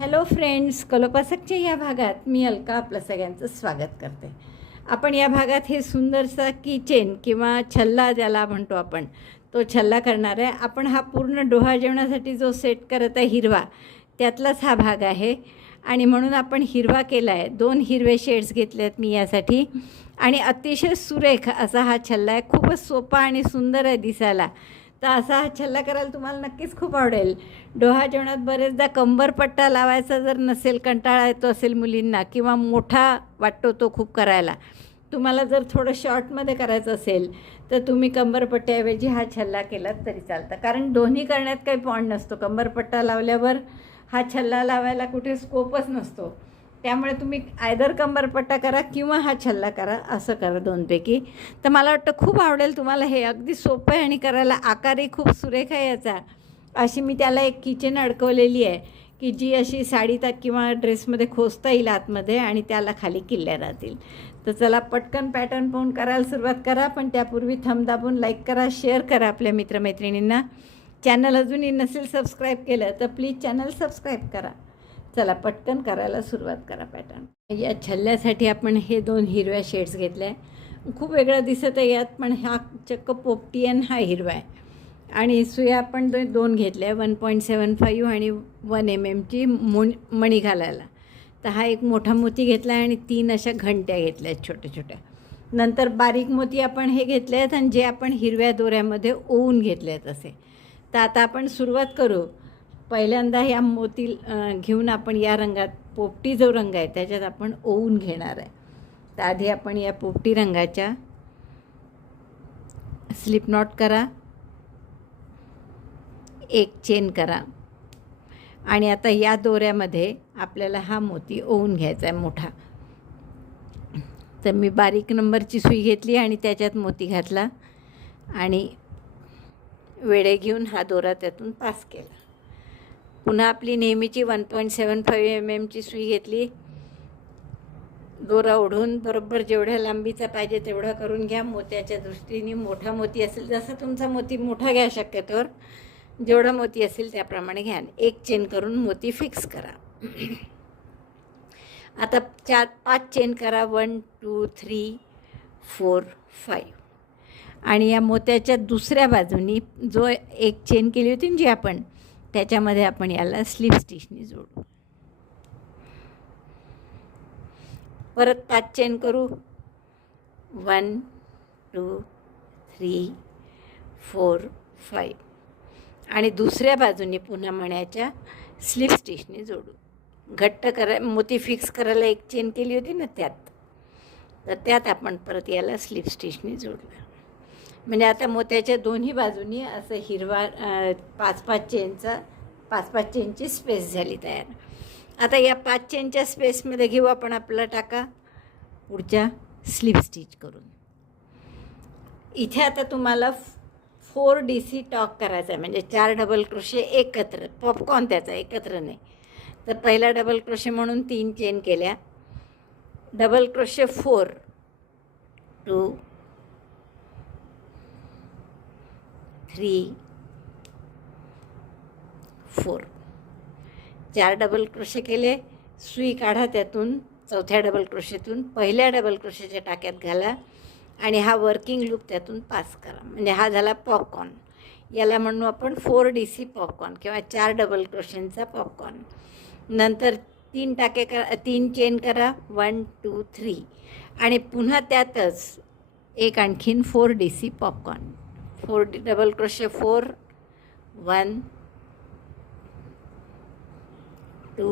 Hello friends कलोपासकच्या या भागात मी अलका आपलं सगळ्यांचं स्वागत करते. आपण या भागात हे सुंदरसा किचेन किंवा छल्ला ज्याला म्हणतो आपण तो छल्ला करणार आहे. आपण हा पूर्ण डोहा जेवणासाठी जो सेट करत आहे हिरवा त्यातलाच हा भाग आहे. आणि म्हणून आपण हिरवा केला आहे दोन हिरवे शेड्स घेतले आहेत मी यासाठी. आणि अतिशय सुरेख असा हा छल्ला आहे. खूपच सोपा आणि सुंदर आहे दिसायला. तर असा हा छल्ला करायला तुम्हाला नक्कीच खूप आवडेल. डोहा जेवणात बरेचदा कंबरपट्टा लावायचा जर नसेल कंटाळा येतो असेल मुलींना किंवा मोठा वाटतो तो खूप करायला. तुम्हाला जर थोडं शॉर्टमध्ये करायचं असेल तर तुम्ही कंबरपट्ट्याऐवजी हा छल्ला केलात तरी चालतं. कारण दोन्ही करण्यात काही पॉईंट नसतो. कंबरपट्टा लावल्यावर हा छल्ला लावायला कुठे स्कोपच नसतो. त्यामुळे तुम्ही आयदर कंबरपट्टा करा किंवा हा छल्ला करा असं करा दोनपैकी. तर मला वाटतं खूप आवडेल तुम्हाला हे. अगदी सोपं आहे आणि करायला आकारही खूप सुरेख आहे याचा. अशी मी त्याला एक किचन अडकवलेली आहे की जी अशी साडीत किंवा ड्रेसमध्ये खोचता येईल आतमध्ये आणि त्याला खाली किल्ल्या राहतील. तर चला पटकन पॅटर्न पाहून करायला सुरुवात करा पण त्यापूर्वी थम दाबून लाईक करा शेअर करा आपल्या मित्रमैत्रिणींना. चॅनल अजूनही नसेल सबस्क्राईब केलं तर प्लीज चॅनल सबस्क्राईब करा. चला पटकन करायला सुरुवात करा पॅटर्न या छल्ल्यासाठी आपण हे दोन हिरव्या शेड्स घेतले आहे खूप वेगळं दिसत आहे यात पण हा चक्क पोपटी आणि हा हिरवा आहे. आणि सुया आपण दो दोन घेतल्या वन पॉईंट सेवन फाईव्ह आणि वन एम एमची मुण मणी घालायला. तर हा एक मोठा मोती घेतला आहे आणि तीन अशा घंट्या घेतल्या आहेत छोट्या छोट्या. नंतर बारीक मोती आपण हे घेतले आहेत आणि जे आपण हिरव्या दोऱ्यामध्ये ओवून घेतले आहेत असे. तर आता आपण सुरुवात करू. पहिल्यांदा ह्या मोती घेऊन आपण या रंगात पोपटी जो रंग आहे त्याच्यात आपण ओवून घेणार आहे. तर आधी आपण या पोपटी रंगाच्या स्लिप नॉट करा. एक चेन करा. आणि आता या दोऱ्यामध्ये आपल्याला हा मोती ओवून घ्यायचा आहे मोठा. तर मी बारीक नंबरची सुई घेतली आणि त्याच्यात मोती घातला. आणि वेळे घेऊन हा दोरा त्यातून पास केला. पुन्हा आपली नेहमीची one point seven five M एमची सुई घेतली. दोरा ओढून बरोबर जेवढ्या लांबीचा पाहिजे तेवढा करून घ्या. मोत्याच्या दृष्टीने मोठा मोती असेल जसं तुमचा मोती मोठा घ्या शक्यतोवर. जेवढा मोती असेल त्याप्रमाणे घ्या. एक चेन करून मोती फिक्स करा. आता चार पाच चेन करा. One two three four five आणि या मोत्याच्या दुसऱ्या बाजूनी जो एक चेन केली होती जी आपण त्याच्यामध्ये आपण याला स्लीप स्टिचनी जोडू. परत पाच चेन करू. One two three four five. आणि दुसऱ्या बाजूने पुन्हा मण्याच्या स्लीप स्टिचने जोडू. घट्ट करा मोती फिक्स करायला एक चेन केली होती ना त्यात. तर त्यात आपण परत याला स्लीप स्टिचने जोडलं म्हणजे आता मोत्याच्या दोन्ही बाजूनी असं हिरवा पाच पाच चेनचा पाच पाच चेनची स्पेस झाली तयार. आता या पाच चेनच्या स्पेसमध्ये घेऊ आपण आपला टाका. पुढच्या स्लीप स्टिच करून. इथे आता तुम्हाला फोर डी सी टॉक करायचा आहे म्हणजे चार डबल क्रोशे एकत्र. पॉपकॉर्न त्याचा एकत्र नाही. तर पहिला डबल क्रोशे म्हणून तीन चेन केल्या. Double crochet four two three four. चार डबल क्रोशे केले सुई काढा त्यातून चौथ्या डबल क्रोशेतून पहिल्या डबल क्रोशेच्या टाक्यात घाला आणि हा वर्किंग लूप त्यातून पास करा. म्हणजे हा झाला पॉपकॉर्न याला म्हणू आपण फोर डी सी पॉपकॉर्न किंवा चार डबल क्रोशेंचा पॉपकॉर्न नंतर तीन टाके करा तीन चेन करा वन टू थ्री आणि पुन्हा त्यातच एक आणखीन four D C popcorn four D double crochet four one two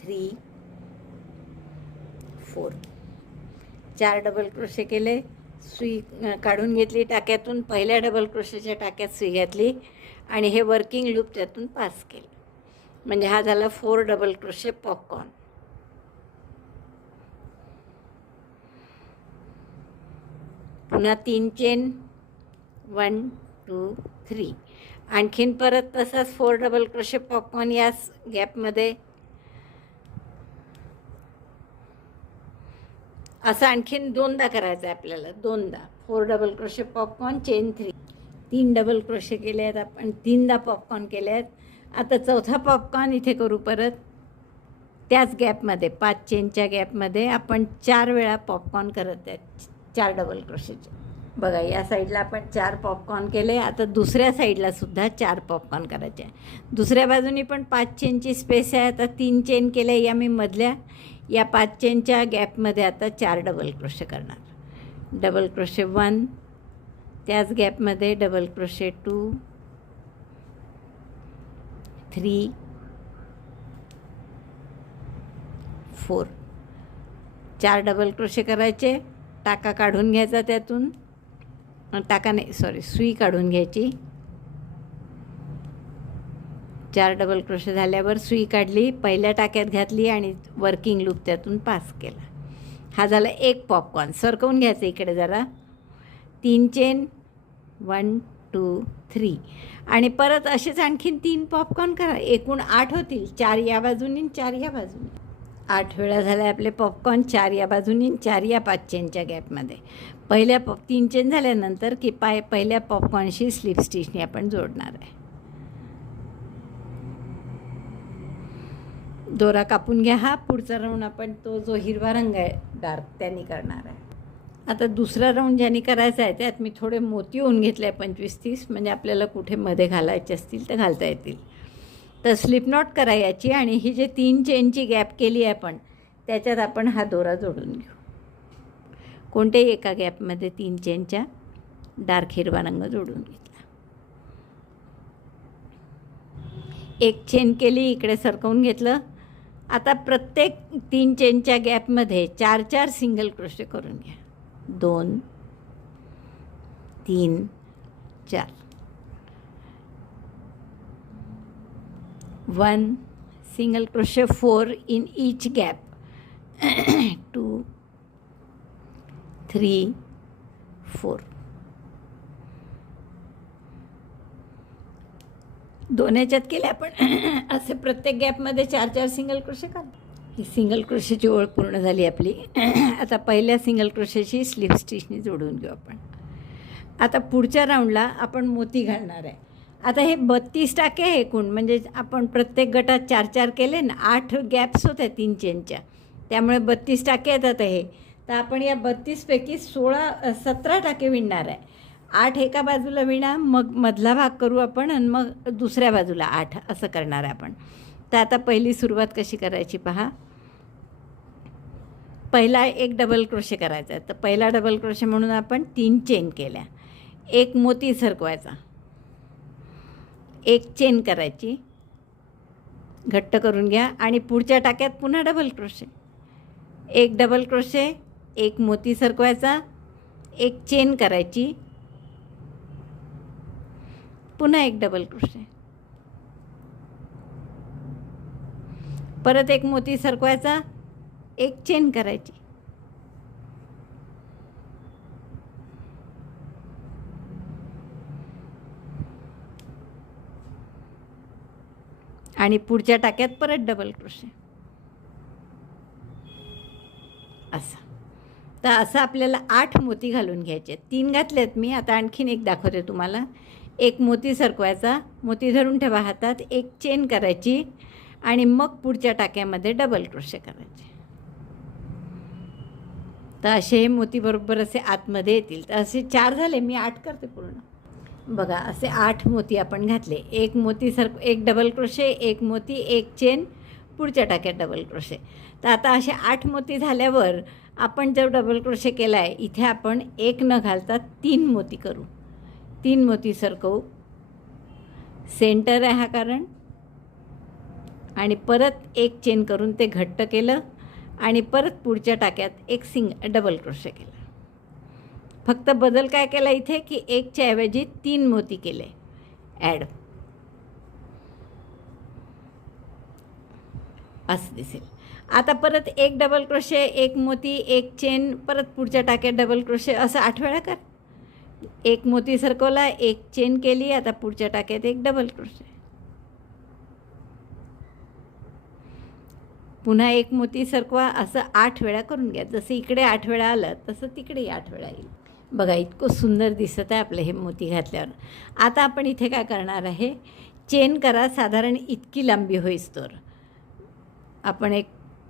three four. चार डबल क्रोशे केले सुई काढून घेतली टाक्यातून पहिल्या डबल क्रोशेच्या टाक्यात सुई घातली आणि हे वर्किंग लूप त्यातून पास केलं. म्हणजे हा झाला फोर डबल क्रोशे पॉपकॉर्न पुन्हा तीन चेन वन टू थ्री आणखीन परत तसाच फोर डबल क्रोशे पॉपकॉर्न याच गॅपमध्ये असं आणखीन दोनदा करायचं आहे आपल्याला. दोनदा. Four double crochet popcorn chain three तीन डबल क्रोशे केले आहेत आपण. तीनदा पॉपकॉर्न केले आहेत आता चौथा पॉपकॉर्न इथे करू परत. त्याच गॅपमध्ये पाच चेनच्या गॅपमध्ये आपण चार वेळा पॉपकॉर्न करत आहेत. चार डबल क्रोशेचे बघा या साईडला आपण चार पॉपकॉर्न केले. आता दुसऱ्या साईडला सुद्धा चार पॉपकॉर्न करायचे आहे. दुसऱ्या बाजूनी पण पाच चेनची स्पेस आहे. आता तीन चेन केल्या या मी मधल्या या पाच चेनच्या गॅपमध्ये आता चार डबल क्रोशे करणार. डबल क्रोशे वन त्याच गॅपमध्ये double crochet two three four चार डबल क्रोशे करायचे. टाका काढून घ्यायचा त्यातून. टाका नाही सॉरी सुई काढून घ्यायची. चार डबल क्रोशे झाल्यावर सुई काढली पहिल्या टाक्यात घातली आणि वर्किंग लूप त्यातून पास केला. हा झाला एक पॉपकॉर्न सरकवून घ्यायचं इकडे जरा. तीन चेन वन टू थ्री आणि परत असेच आणखीन तीन पॉपकॉर्न करा. एकूण आठ होतील. चार या बाजूनी आणि चार या बाजूनी. आठ वेळा झाले आपले पॉपकॉर्न चार या बाजूनी चार या पाच चेनच्या गॅपमध्ये पहिल्या पॉप तीन चेन झाल्यानंतर की पाय पहिल्या पॉपकॉर्नशी स्लिप स्टिचने आपण जोडणार आहे. दोरा कापून घ्या हा पुढचा राऊंड आपण तो जो हिरवा रंग आहे डार्क त्याने करणार आहे. आता दुसरा राऊंड ज्याने करायचा आहे त्यात मी थोडे मोती होऊन घेतले आहे पंचवीस तीस म्हणजे आपल्याला कुठे मध्ये घालायचे असतील तर घालता येतील. तर स्लिप नॉट करायची आणि ही जे तीन चेनची गॅप केली आहे आपण त्याच्यात आपण हा दोरा जोडून घेऊ. कोणत्याही एका गॅपमध्ये तीन चेनच्या डार्क हिरवा रंग जोडून घेतला. एक चेन केली इकडे सरकवून घेतलं. आता प्रत्येक तीन चेनच्या गॅपमध्ये चार चार सिंगल क्रोशे करून घ्या. दोन तीन चार. One single crochet four in each gap two three four दोन ह्याच्यात केले आपण. असे प्रत्येक गॅपमध्ये चार चार सिंगल क्रोशे काढ. ही सिंगल क्रोशेची ओळ पूर्ण झाली आपली. आता पहिल्या सिंगल क्रोशेची स्लिप स्टिचनी जोडून घेऊ आपण. आता पुढच्या राऊंडला आपण मोती घालणार आहे. आता हे बत्तीस टाके आहे एकूण म्हणजे आपण प्रत्येक गटात चार चार केले ना आठ गॅप्स होत्या तीन चेनच्या त्यामुळे बत्तीस टाके येतात हे. तर आपण या बत्तीसपैकी सोळा सतरा टाके विणणार आहे. आठ एका बाजूला विणा मग मधला भाग करू आपण आणि मग दुसऱ्या बाजूला आठ असं करणार आहे आपण. तर आता पहिली सुरुवात कशी करायची पहा. पहिला एक डबल क्रोशे करायचा आहे. तर पहिला डबल क्रोशे म्हणून आपण तीन चेन केल्या. एक मोती सरकवायचा. एक चेन करायची. घट्ट करून घ्या आणि पुढच्या टाक्यात पुन्हा डबल क्रोशे एक डबल क्रोशे एक मोती सरकवायचा एक चेन करायची. पुन्हा एक डबल क्रोशे परत एक मोती सरकवायचा एक चेन करायची. आणि पुढच्या टाक्यात परत डबल क्रोशे असं. तर असं आपल्याला आठ मोती घालून घ्यायचे. आहेत. तीन घातलेत मी. आता आणखीन एक दाखवते तुम्हाला. एक मोती सरकवायचा. मोती धरून ठेवा हातात. एक चेन करायची. आणि मग पुढच्या टाक्यामध्ये डबल क्रोशे करायचे. तर असे हे मोती बरोबर असे आतमध्ये येतील. तर असे चार झाले. मी आठ करते पूर्ण. बघा असे आठ मोती आपण घातले. एक मोती सर एक डबल क्रोशे एक मोती एक चेन पुढच्या टाक्यात डबल क्रोशे तर आता असे आठ मोती झाल्यावर आपण जो डबल क्रोशे केला आहे इथे आपण एक न घालता तीन मोती करू. तीन मोती सरकवू. सेंटर आहे हा कारण. आणि परत एक चेन करून ते घट्ट केलं. आणि परत पुढच्या टाक्यात एक सिंग डबल क्रोशे केलं. फक्त बदल काय केला इथे की एकच्या ऐवजी तीन मोती केले. ॲड असं दिसेल. आता परत एक डबल क्रोशे एक मोती एक चेन परत पुढच्या टाक्यात डबल क्रोशे असं आठ वेळा कर. एक मोती सरकवला एक चेन केली आता पुढच्या टाक्यात एक डबल क्रोशे पुन्हा एक मोती सरकवा असं आठ वेळा करून घ्या. जसं इकडे आठ वेळा आलं तसं तिकडेही आठ वेळा येईल. बघा इतकं सुंदर दिसत आहे आपलं हे मोती घातल्यावर. आता आपण इथे काय करणार आहे? चेन करा साधारण इतकी लांबी होईस तर. आपण एक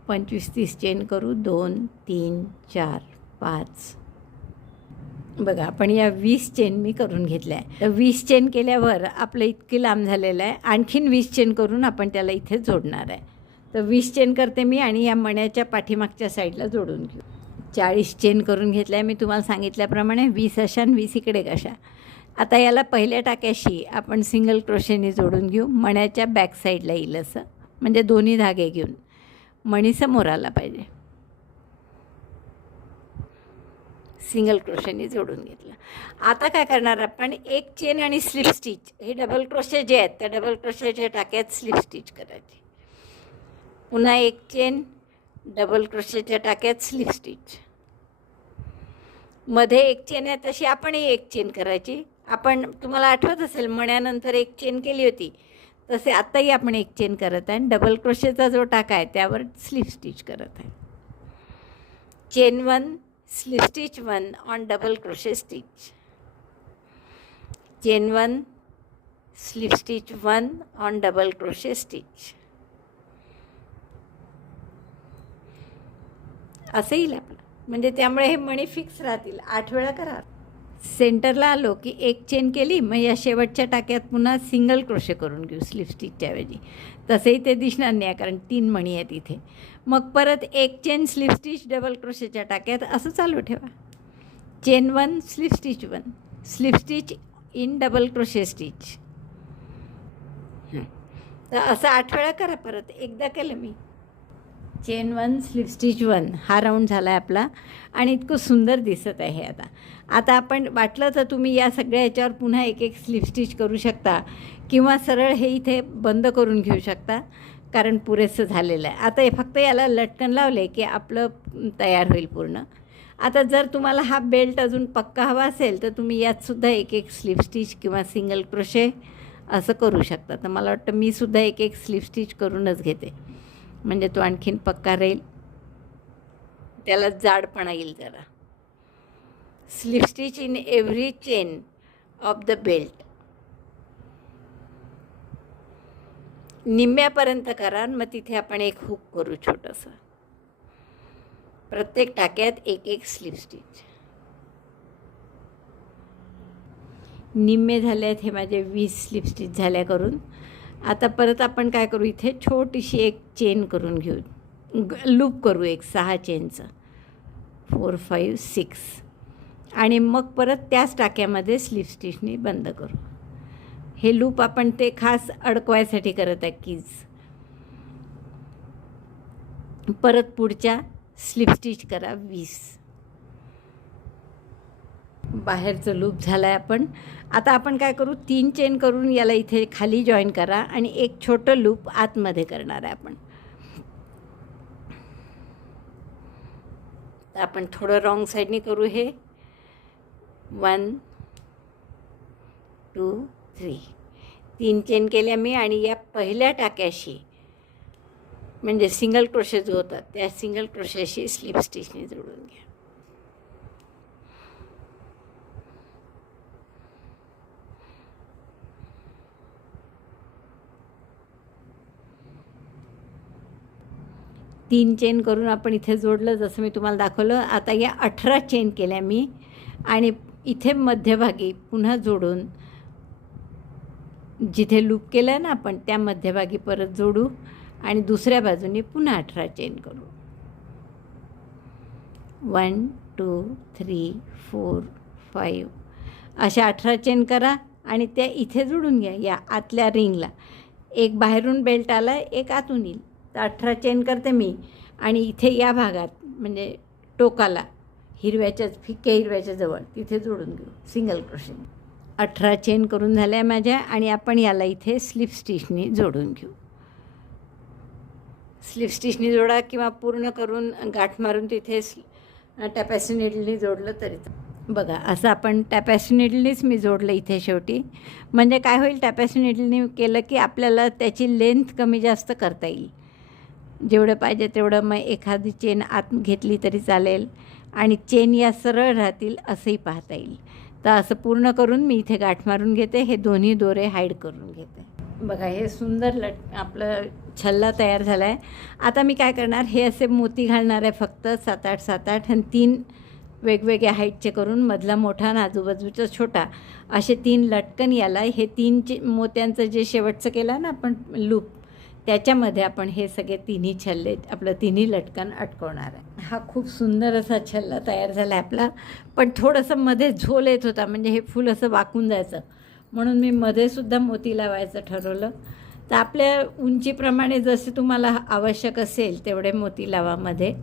पंचवीस तीस चेन करू. दोन तीन चार पाच. बघा आपण या वीस चेन मी करून घेतल्या आहे तर वीस चेन केल्यावर आपलं इतकी लांब झालेलं आहे. आणखीन वीस चेन करून आपण त्याला इथे जोडणार आहे. तर वीस चेन करते मी आणि या मण्याच्या पाठीमागच्या साईडला जोडून घेऊ. चाळीस चेन करून घेतल्या. मी तुम्हाला सांगितल्याप्रमाणे वीस अशा आणि वीस इकडे कशा. आता याला पहिल्या टाक्याशी आपण सिंगल क्रोशेने जोडून घेऊ. मण्याच्या बॅक साईडला येईल असं. म्हणजे दोन्ही धागे घेऊन. मणी समोर आला पाहिजे. सिंगल क्रोशेने जोडून घेतलं. आता काय करणार आपण? एक चेन आणि स्लिप स्टिच हे डबल क्रोशे जे आहेत त्या डबल क्रोशेच्या टाक्यात स्लिप स्टिच करायची. पुन्हा एक चेन डबल क्रोशेच्या टाक्यात स्लिप स्टिच मध्ये एक चेन आहे तशी आपणही एक चेन करायची. आपण तुम्हाला आठवत असेल मण्यानंतर एक चेन केली होती. तसे आत्ताही आपण एक चेन करत आहे. डबल क्रोशेचा जो टाका आहे त्यावर स्लिप स्टिच करत आहे. Chain one slip stitch one on double crochet stitch. Chain one slip stitch one on double crochet stitch. असं आपलं. म्हणजे त्यामुळे हे मणी फिक्स राहतील. आठ वेळा करा सेंटरला आलो की एक चेन केली मग या शेवटच्या टाक्यात पुन्हा सिंगल क्रोशे करून घेऊ स्लिप स्टिचच्या ऐवजी. तसंही ते दिसणार नाही कारण तीन मणी आहेत इथे. मग परत एक चेन स्लिप स्टिच डबल क्रोशेच्या टाक्यात असं चालू ठेवा. Chain one slip stitch one slip stitch in double crochet stitch तर असं आठ वेळा करा परत. एकदा केलं मी. Chain one slip stitch one हा राऊंड झाला आहे आपला. आणि इतकं सुंदर दिसत आहे आता. आता आपण वाटलं तर तुम्ही या सगळ्या याच्यावर पुन्हा एक एक स्लिप स्टिच करू शकता किंवा सरळ हे इथे बंद करून घेऊ शकता कारण पुरेसं झालेलं आहे. आता हे फक्त याला लटकन लावले की आपलं तयार होईल पूर्ण. आता जर तुम्हाला हा बेल्ट अजून पक्का हवा असेल तर तुम्ही यातसुद्धा एक एक स्लिप स्टिच किंवा सिंगल क्रोशे असं करू शकता. तर मला वाटतं मी सुद्धा एक एक स्लिप स्टिच करूनच घेते. म्हणजे तो आणखीन पक्का राहील. त्याला जाडपणा येईल जरा. Slip stitch in every chain of the belt निम्म्यापर्यंत करा मग तिथे आपण एक हुक करू छोटंसं. प्रत्येक टाक्यात एक एक स्लिप स्टिच निम्मे झाले आहेत हे माझे वीस स्लिप स्टिच झाल्या करून आता परत आपण काय करू? इथे छोटीशी एक चेन करून घेऊ. लूप करू एक सहा चेनचं फोर फाईव्ह सिक्स आणि मग परत त्याच टाक्यामध्ये स्लिप स्टिचनी बंद करू. हे लूप आपण ते खास अडकवायसाठी करत आहे कीज परत पुढच्या स्लिप स्टिच करा वीस. बाहेरचं लूप झालं आहे आपण. आता आपण काय करू? तीन चेन करून याला इथे खाली जॉईन करा आणि एक छोटं लूप आतमध्ये करणार आहे आपण. आपण थोडं रॉंग साईडने करू हे. One two three. तीन चेन केल्या मी आणि या पहिल्या टाक्याशी म्हणजे सिंगल क्रोशे जो होतात त्या सिंगल क्रोशाशी स्लिप स्टिचने जोडून घ्या. तीन चेन करून आपण इथे जोडलं जसं मी तुम्हाला दाखवलं आता या अठरा चेन केल्या मी. आणि इथे मध्यभागी पुन्हा जोडून जिथे लूप केलं आहे ना आपण त्या मध्यभागी परत जोडू. आणि दुसऱ्या बाजूने पुन्हा अठरा चेन करू. One two three four five अशा अठरा चेन करा आणि त्या इथे जोडून घ्या या आतल्या रिंगला एक बाहेरून बेल्ट आला एक आतून येईल. तर अठरा चेन करते मी. आणि इथे या भागात म्हणजे टोकाला हिरव्याच्याच फिक्क्या हिरव्याच्या जवळ तिथे जोडून घेऊ. सिंगल क्रोशेने अठरा चेन करून झाल्या माझ्या आणि आपण याला इथे स्लिप स्टिचनी जोडून घेऊ. स्लिप स्टिचनी जोडा किंवा पूर्ण करून गाठ मारून तिथे टॅपॅसी जोडलं तरी बघा असं आपण टॅपॅसिनेडलीच मी जोडलं इथे शेवटी. म्हणजे काय होईल टॅपॅसी केलं की आपल्याला त्याची लेंथ कमी जास्त करता येईल. जेवढं पाहिजे तेवढं मग एखादी चेन आत घेतली तरी चालेल. आणि चेन या सरळ राहतील असंही पाहता येईल. तर असं पूर्ण करून मी इथे गाठ मारून घेते. हे दोन्ही दोरे हाईड करून घेते. बघा हे सुंदर लट आपलं छल्ला तयार झाला आहे आता मी काय करणार? हे असे मोती घालणार आहे फक्त सात आठ सात आठ आणि तीन वेगवेगळ्या हाईटचे करून मधला मोठा आणि आजूबाजूचा छोटा असे तीन लटकन याला हे तीन चे मोत्यांचं जे शेवटचं केलं ना आपण लूप त्याच्यामध्ये आपण हे सगळे तिन्ही छल्ले आपलं तिन्ही लटकन अटकवणार आहे. हा खूप सुंदर असा छल्ला तयार झाला आहे आपला. पण थोडंसं मध्ये झोल येत होता म्हणजे हे फूल असं वाकून जायचं. म्हणून मी मध्येसुद्धा मोती लावायचं ठरवलं. तर आपल्या उंचीप्रमाणे जसे तुम्हाला आवश्यक असेल तेवढे मोती लावा मध्ये.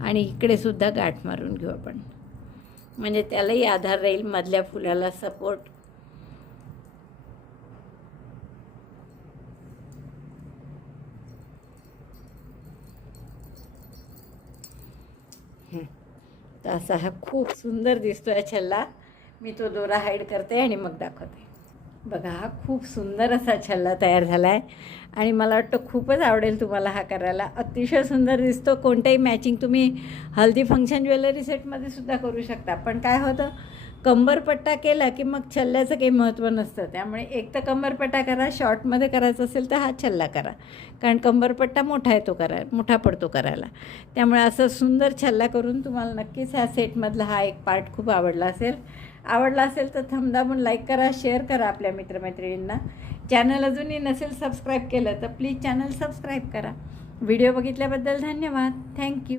आणि इकडेसुद्धा गाठ मारून घेऊ आपण. म्हणजे त्यालाही आधार राहील मधल्या फुलाला सपोर्ट तर असा हा खूप सुंदर दिसतो आहे छल्ला. मी तो दोरा हाईड करते आणि मग दाखवते. बघा हा खूप सुंदर असा छल्ला तयार झाला आहे आणि मला वाटतं खूपच आवडेल तुम्हाला हा करायला. अतिशय सुंदर दिसतो. कोणत्याही मॅचिंग तुम्ही हल्दी फंक्शन ज्वेलरी सेटमध्ये सुद्धा करू शकता. पण काय होतं कंबरपट्टा केला की मग छल्ल्याचं काही महत्त्व नसतं. त्यामुळे एक तर कंबरपट्टा करा शॉर्टमध्ये करायचं असेल तर हा छल्ला करा. कारण कंबरपट्टा मोठा आहे तो करा मोठा पडतो करायला. त्यामुळे असं सुंदर छल्ला करून तुम्हाला नक्कीच ह्या सेटमधला हा एक पार्ट खूप आवडला असेल. आवडला असेल तर थमदाबून लाईक करा शेअर करा आपल्या मित्रमैत्रिणींना. चॅनल अजूनही नसेल सबस्क्राईब केलं तर प्लीज चॅनल सबस्क्राईब करा. व्हिडिओ बघितल्याबद्दल धन्यवाद. Thank you.